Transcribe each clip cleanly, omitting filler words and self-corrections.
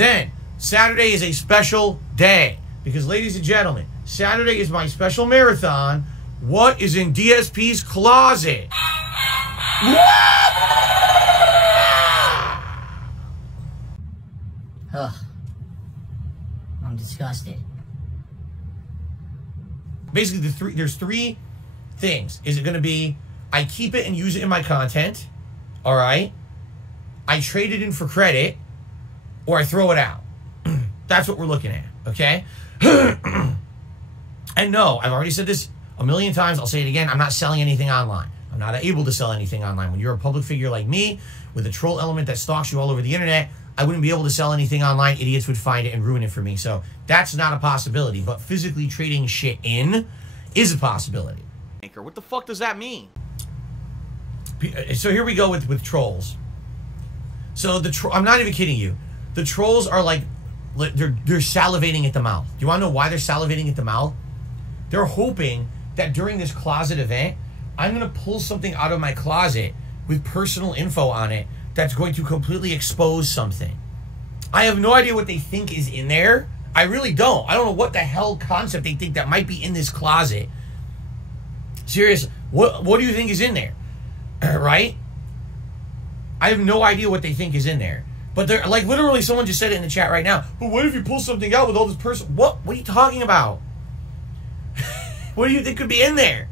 Then, Saturday is a special day. Because, ladies and gentlemen, Saturday is my special marathon. What is in DSP's closet? Ugh. I'm disgusted. Basically, there's three things. Is it going to be, I keep it and use it in my content, all right? I trade it in for credit, or I throw it out. That's what we're looking at, okay? And no, I've already said this a million times. I'll say it again. I'm not selling anything online. I'm not able to sell anything online. When you're a public figure like me, with a troll element that stalks you all over the internet, I wouldn't be able to sell anything online. Idiots would find it and ruin it for me. So that's not a possibility. But physically trading shit in is a possibility. What the fuck does that mean? So here we go with trolls. So I'm not even kidding you. The trolls are like, they're salivating at the mouth. Do you want to know why they're salivating at the mouth? They're hoping that during this closet event, I'm going to pull something out of my closet with personal info on it that's going to completely expose something. I have no idea what they think is in there. I really don't. I don't know what the hell concept they think that might be in this closet. Seriously, what do you think is in there? Right? I have no idea what they think is in there. But they're like, literally, someone just said it in the chat right now. But what if you pull something out with all this person? What are you talking about? What do you think could be in there?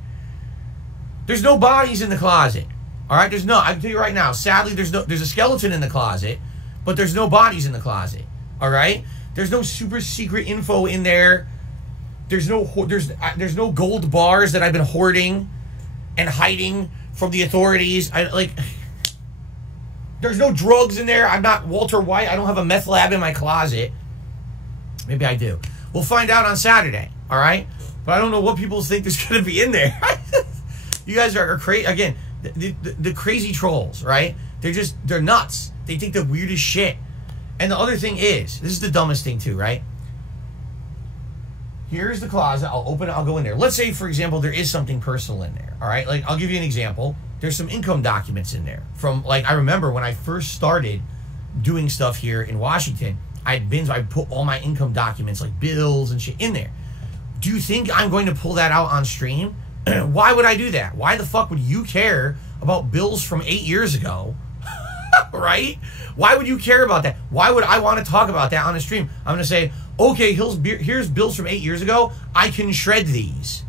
There's no bodies in the closet. All right, there's no. I can tell you right now. Sadly, there's a skeleton in the closet, but there's no bodies in the closet. All right, there's no super secret info in there. There's no gold bars that I've been hoarding and hiding from the authorities. There's no drugs in there. I'm not Walter White. I don't have a meth lab in my closet. Maybe I do. We'll find out on Saturday. All right, but I don't know what people think there's going to be in there. You guys are crazy again. The crazy trolls, right? They're nuts. They think the weirdest shit. And the other thing is, this is the dumbest thing too, right? Here's the closet. I'll open it. I'll go in there. Let's say, for example, there is something personal in there. All right, like I'll give you an example. There's some income documents in there from, like, I remember when I first started doing stuff here in Washington, I'd put all my income documents, like bills and shit, in there. Do you think I'm going to pull that out on stream? Why would I do that? Why the fuck would you care about bills from 8 years ago? Right? Why would you care about that? Why would I want to talk about that on a stream? I'm going to say, okay, here's bills from 8 years ago. I can shred these.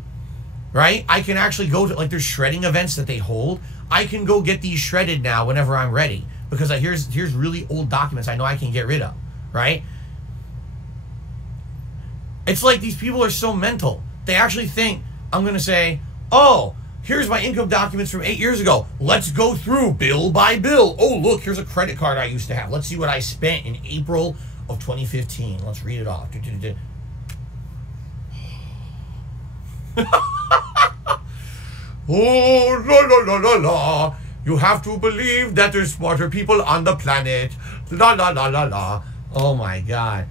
Right? I can actually go to, like, there's shredding events that they hold. I can go get these shredded now whenever I'm ready. Because here's really old documents I know I can get rid of. Right? It's like these people are so mental. They actually think I'm going to say, oh, here's my income documents from 8 years ago. Let's go through bill by bill. Oh, look, here's a credit card I used to have. Let's see what I spent in April of 2015. Let's read it off. Oh, la la la la la. You have to believe that there's smarter people on the planet. La la la la la. Oh my god.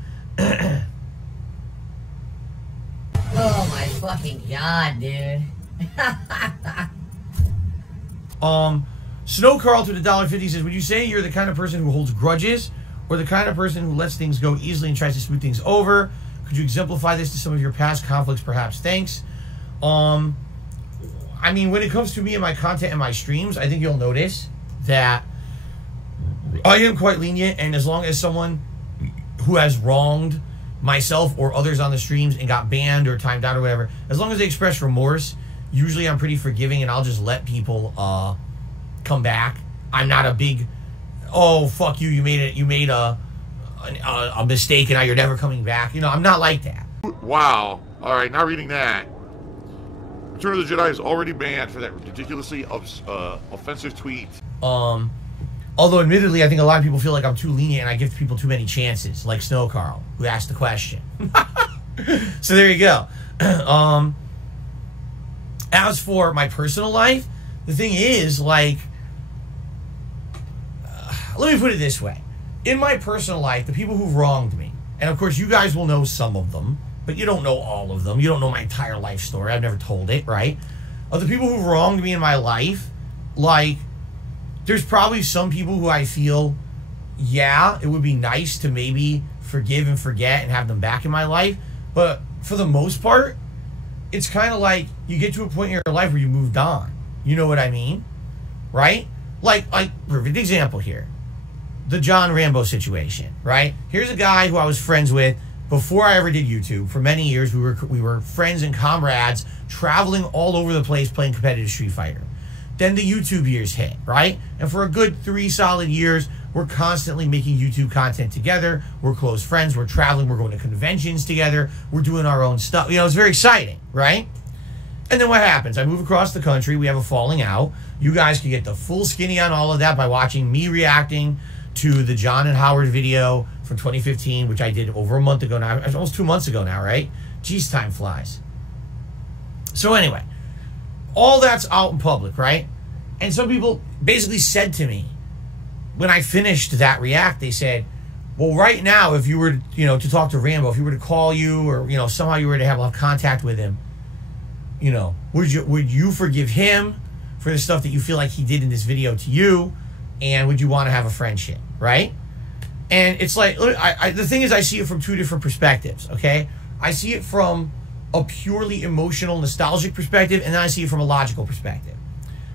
Oh my fucking god, dude. Snow Carl to the $1.50 says, would you say you're the kind of person who holds grudges, or the kind of person who lets things go easily and tries to smooth things over? Could you exemplify this to some of your past conflicts, perhaps? Thanks. I mean, when it comes to me and my content and my streams, I think you'll notice that I am quite lenient, and as long as someone who has wronged myself or others on the streams and got banned or timed out or whatever, as long as they express remorse, usually I'm pretty forgiving, and I'll just let people come back. I'm not a big, oh, fuck you, you made a mistake and now you're never coming back. You know, I'm not like that. Wow. All right, now reading that. Return of the Jedi is already banned for that ridiculously offensive tweet. Although admittedly, I think a lot of people feel like I'm too lenient and I give people too many chances, like Snow Carl, who asked the question. So there you go. As for my personal life, the thing is, like, let me put it this way. In my personal life, the people who've wronged me, and of course you guys will know some of them, but you don't know all of them. You don't know my entire life story. I've never told it, right? Of the people who've wronged me in my life, like, there's probably some people who I feel, yeah, it would be nice to maybe forgive and forget and have them back in my life. But for the most part, it's kind of like you get to a point in your life where you moved on. You know what I mean? Right? Like perfect example here. The John Rambo situation, right? Here's a guy who I was friends with before I ever did YouTube. For many years, we were friends and comrades, traveling all over the place playing competitive Street Fighter. Then the YouTube years hit, right? And for a good 3 solid years, we're constantly making YouTube content together. We're close friends. We're traveling. We're going to conventions together. We're doing our own stuff. You know, it's very exciting, right? And then what happens? I move across the country. We have a falling out. You guys can get the full skinny on all of that by watching me reacting to the John and Howard video from 2015, which I did over a month ago now. Almost 2 months ago now, right? Geez, time flies. So anyway, all that's out in public, right? And some people basically said to me, when I finished that react, they said, well, right now, if you were, you know, to talk to Rambo, if he were to call you or, you know, somehow you were to have contact with him, you know, would you forgive him for the stuff that you feel like he did in this video to you? And would you want to have a friendship, right? And it's like, the thing is, I see it from 2 different perspectives, okay? I see it from a purely emotional, nostalgic perspective, and then I see it from a logical perspective.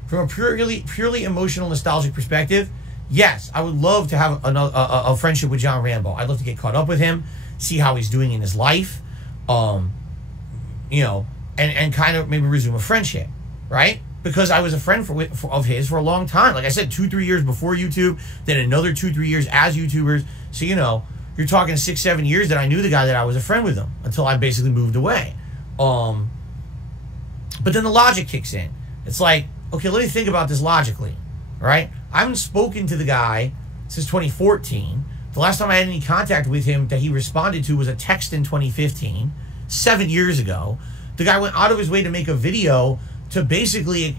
From a purely emotional, nostalgic perspective, yes, I would love to have a friendship with John Rambo. I'd love to get caught up with him, see how he's doing in his life, you know, and kind of maybe resume a friendship, right? Because I was a friend of his for a long time. Like I said, 2-3 years before YouTube, then another 2-3 years as YouTubers. So, you know, you're talking 6-7 years that I knew the guy, that I was a friend with him until I basically moved away. But then the logic kicks in. It's like, okay, let me think about this logically, right? I haven't spoken to the guy since 2014. The last time I had any contact with him that he responded to was a text in 2015, 7 years ago. The guy went out of his way to make a video to basically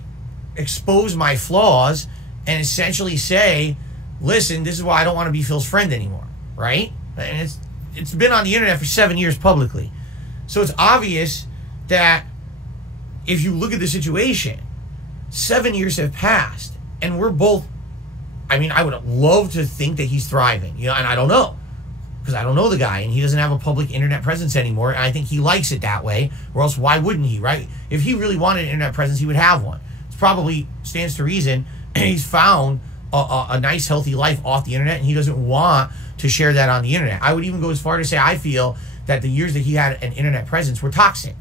expose my flaws and essentially say, listen, this is why I don't want to be Phil's friend anymore, right? And it's been on the internet for 7 years publicly. So it's obvious that if you look at the situation, 7 years have passed and we're both, I mean, I would love to think that he's thriving, you know, and I don't know, because I don't know the guy and he doesn't have a public internet presence anymore. And I think he likes it that way, or else why wouldn't he, right? If he really wanted an internet presence, he would have one. It probably stands to reason he's found a nice, healthy life off the internet and he doesn't want to share that on the internet. I would even go as far to say I feel that the years that he had an internet presence were toxic.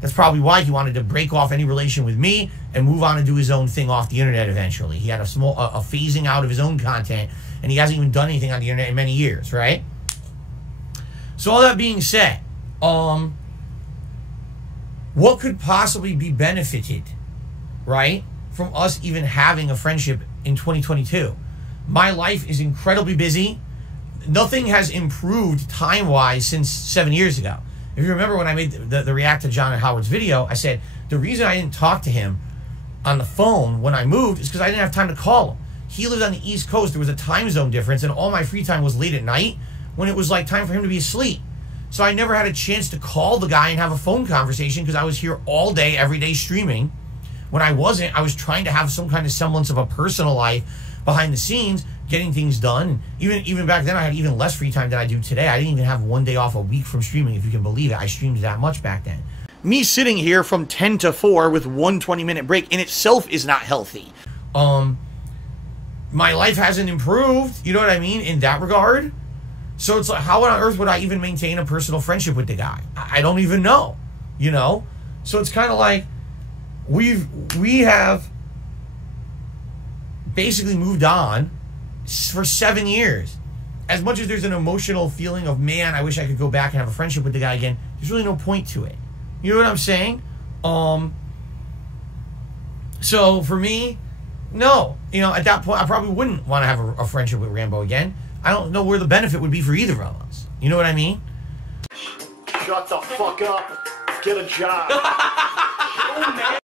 That's probably why he wanted to break off any relation with me and move on and do his own thing off the internet eventually. He had a phasing out of his own content, and he hasn't even done anything on the internet in many years, right? So all that being said, what could possibly be benefited, right, from us even having a friendship in 2022? My life is incredibly busy. Nothing has improved time-wise since 7 years ago. If you remember when I made the react to John and Howard's video, I said the reason I didn't talk to him on the phone when I moved is because I didn't have time to call him. He lived on the East Coast. There was a time zone difference, and all my free time was late at night when it was like time for him to be asleep. So I never had a chance to call the guy and have a phone conversation because I was here all day, every day streaming. When I wasn't, I was trying to have some kind of semblance of a personal life behind the scenes, getting things done. Even back then, I had even less free time than I do today. I didn't even have one day off a week from streaming, if you can believe it. I streamed that much back then. Me sitting here from 10 to 4 with one 20-minute break in itself is not healthy. My life hasn't improved, you know what I mean, in that regard. So it's like, how on earth would I even maintain a personal friendship with the guy? I don't even know, you know? So it's kind of like we have basically moved on for 7 years. As much as there's an emotional feeling of, man, I wish I could go back and have a friendship with the guy again, there's really no point to it. You know what I'm saying? So for me, no. You know, at that point, I probably wouldn't want to have a friendship with Rambo again. I don't know where the benefit would be for either of us. You know what I mean? Shut the fuck up. Get a job. Oh, man.